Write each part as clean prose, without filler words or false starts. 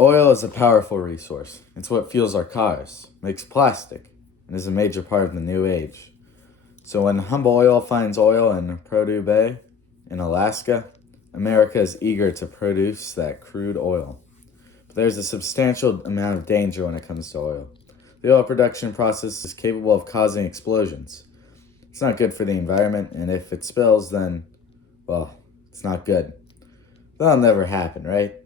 Oil is a powerful resource. It's what fuels our cars, makes plastic, and is a major part of the new age. So when Humble Oil finds oil in Prudhoe Bay in Alaska, America is eager to produce that crude oil. But there's a substantial amount of danger when it comes to oil. The oil production process is capable of causing explosions. It's not good for the environment, and if it spills, then, well, it's not good. That'll never happen, right?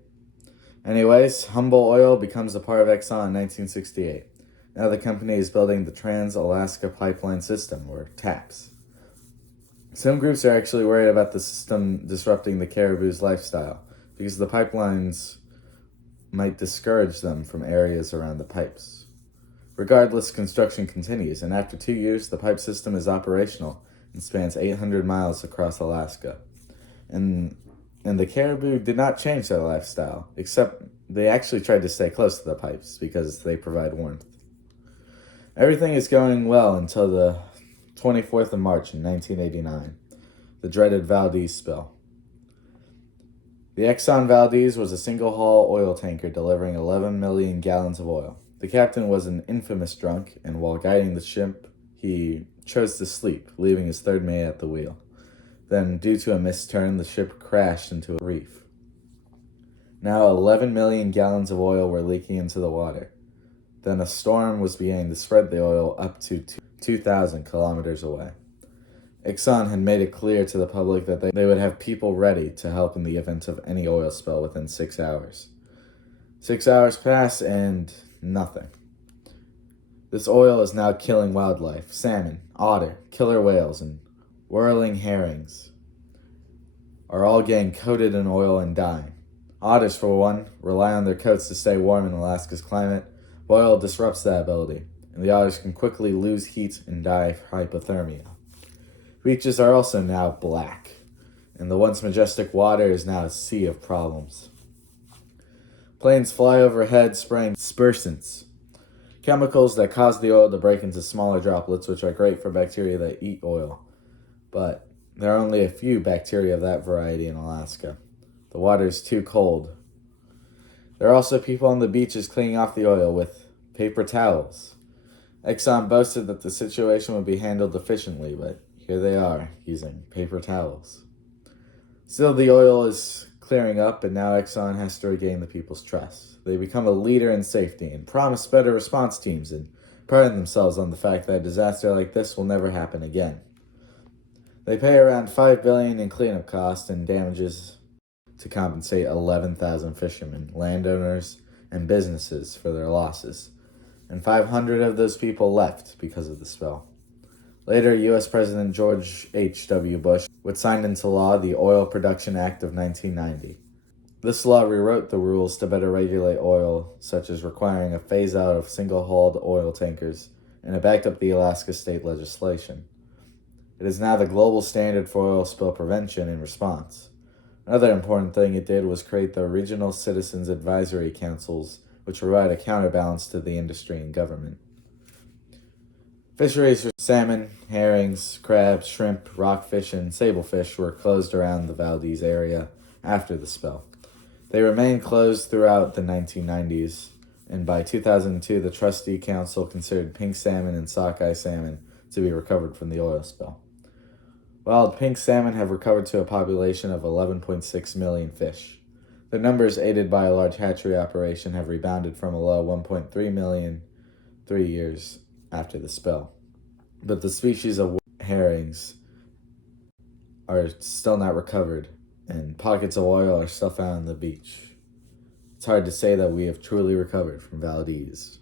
Anyways, Humble Oil becomes a part of Exxon in 1968. Now the company is building the Trans-Alaska Pipeline System, or TAPS. Some groups are actually worried about the system disrupting the caribou's lifestyle, because the pipelines might discourage them from areas around the pipes. Regardless, construction continues, and after 2 years, the pipe system is operational and spans 800 miles across Alaska. And the caribou did not change their lifestyle, except they actually tried to stay close to the pipes because they provide warmth. Everything is going well until the 24th of March in 1989, the dreaded Valdez spill. The Exxon Valdez was a single-hull oil tanker delivering 11 million gallons of oil. The captain was an infamous drunk, and while guiding the ship, he chose to sleep, leaving his third mate at the wheel. Then, due to a misturn, the ship crashed into a reef. Now 11 million gallons of oil were leaking into the water. Then a storm was beginning to spread the oil up to 2,000 kilometers away. Exxon had made it clear to the public that they would have people ready to help in the event of any oil spill within 6 hours. 6 hours pass and nothing. This oil is now killing wildlife. Salmon, otter, killer whales, and whirling herrings are all getting coated in oil and dying. Otters, for one, rely on their coats to stay warm in Alaska's climate. Oil disrupts that ability, and the otters can quickly lose heat and die of hypothermia. Beaches are also now black, and the once majestic water is now a sea of problems. Planes fly overhead spraying dispersants, chemicals that cause the oil to break into smaller droplets, which are great for bacteria that eat oil. But there are only a few bacteria of that variety in Alaska. The water is too cold. There are also people on the beaches cleaning off the oil with paper towels. Exxon boasted that the situation would be handled efficiently, but here they are, using paper towels. Still, the oil is clearing up, and now Exxon has to regain the people's trust. They become a leader in safety and promise better response teams and pride themselves on the fact that a disaster like this will never happen again. They pay around $5 billion in cleanup costs and damages to compensate 11,000 fishermen, landowners, and businesses for their losses, and 500 of those people left because of the spill. Later, U.S. President George H.W. Bush would sign into law the Oil Production Act of 1990. This law rewrote the rules to better regulate oil, such as requiring a phase-out of single-hulled oil tankers, and it backed up the Alaska state legislation. It is now the global standard for oil spill prevention and response. Another important thing it did was create the Regional Citizens Advisory Councils, which provide a counterbalance to the industry and government. Fisheries for salmon, herrings, crabs, shrimp, rockfish, and sablefish were closed around the Valdez area after the spill. They remained closed throughout the 1990s, and by 2002 the Trustee Council considered pink salmon and sockeye salmon to be recovered from the oil spill. Wild pink salmon have recovered to a population of 11.6 million fish. Their numbers, aided by a large hatchery operation, have rebounded from a low 1.3 million 3 years after the spill. But the species of herrings are still not recovered, and pockets of oil are still found on the beach. It's hard to say that we have truly recovered from Valdez.